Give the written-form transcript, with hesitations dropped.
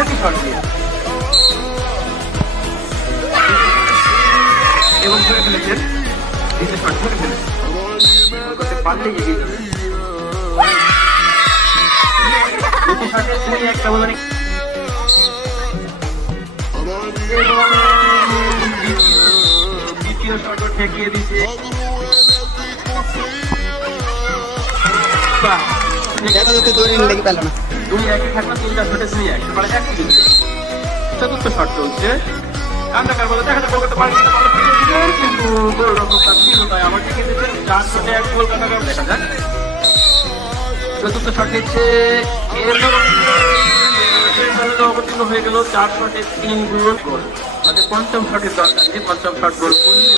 সেটি শট দিয়ে এবং ধরে ফেলেছেন, দ্বিতীয় শট ধরে ফেলেছেন, পারলে এগিয়ে যাবে। দ্বিতীয় শটে 2-1 ব্যবধানে দ্বিতীয় শট ঠেকিয়ে দিচ্ছে। চতুর্থ শট চলছে, কান্দাকার বলে দেখাতে করতে পারেন কিন্তু গোলরক্ষক ছিল তাই আমার ঠেকে দিচ্ছেন। 4 শটে 1 গোল কান্দাকার, দেখা যাক। চতুর্থ শট নিচ্ছে, অবতীর্ণ হয়ে গেল। 4 শটে 3 গোল। পঞ্চম শটের দরকার নেই, পঞ্চম শট গোল।